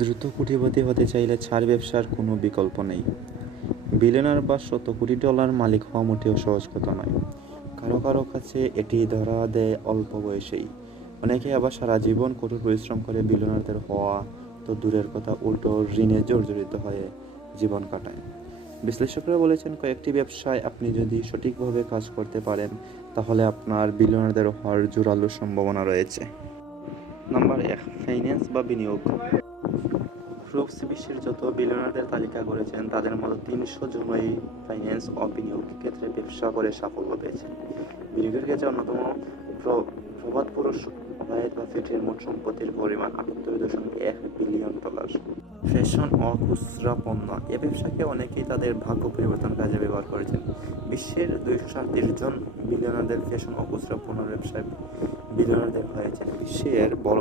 দ্রুত কোটিপতি হতে চাইলে ছাড় ব্যবসার কোনো বিকল্প নেই। বিলিয়নার বা শত কোটি ডলার মালিক হওয়া মোটেও সহজ কথা নয়। কারো কারো কাছে এটি ধরা দেয় অল্প বয়সেই, অনেকে আবার সারা জীবন কঠোর পরিশ্রম করে বিলিয়নারদের হওয়া তো দূরের কথা, উল্টো ঋণে জর্জরিত হয়ে জীবন কাটায়। বিশ্লেষকরা বলেছেন, কয়েকটি ব্যবসায় আপনি যদি সঠিকভাবে কাজ করতে পারেন তাহলে আপনার বিলিয়নারদের হওয়ার জোরালো সম্ভাবনা রয়েছে। নাম্বার 1, ফাইন্যান্স বা বিনিয়োগ। ফোর্বস বিশ্বের যত বিলিয়নারদের তালিকা করেছেন তাদের মধ্যে 300 জনই ফাইন্যান্স ও বিনিয়োগ ক্ষেত্রে ব্যবসা করে সাফল্য পেয়েছেন। বিনিয়োগের ক্ষেত্রে অন্যতম প্রবাদ পুরুষ ওয়ারেন বাফেটের মোট সম্পত্তির পরিমাণ $78.1 বিলিয়ন। ফ্যাশন ও খুচরা পণ্য, এ ব্যবসাকে অনেকেই তাদের ভাগ্য পরিবর্তন কাজে ব্যবহার করেছেন। বিশ্বের 237 জন বিলিয়নারদের ফ্যাশন ও খুচরা পণ্য ব্যবসায় বিলিয়নারদের হয়েছেন। বিশ্বের বড়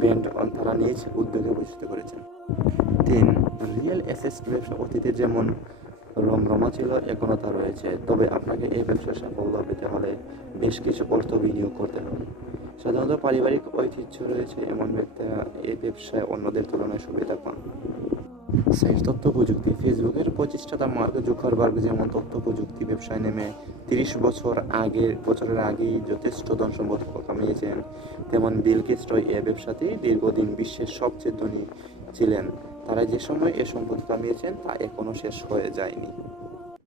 ব্র্যান্ড তারা নিজ উদ্যোগে প্রতিষ্ঠিত করেছেন। 3, রিয়েল এস্টেট ব্যবসা। অতীতে যেমন রমরমা ছিল, এখনও তা রয়েছে, তবে আপনাকে এই ব্যবসায় সাফল্য পেতে হলে বেশ কিছু অর্থ বিনিয়োগ করতে হবে। সাধারণত পারিবারিক ঐতিহ্য রয়েছে এমন ব্যক্তিরা এই ব্যবসায় অন্যদের তুলনায় সুবিধা পান। 4, তথ্য প্রযুক্তি। ফেসবুকের প্রতিষ্ঠাতা মার্ক জুকারবার্গ যেমন তথ্য প্রযুক্তি ব্যবসায় নেমে 30 বছরের আগেই যথেষ্ট ধনসম্পদ কামিয়েছেন, তেমন বিল গেটসও এই ব্যবসাতেই দীর্ঘদিন বিশ্বের সবচেয়ে ধনী ছিলেন। তারা যে সময় এ সম্পদ কামিয়েছেন তা এখনও শেষ হয়ে যায়নি।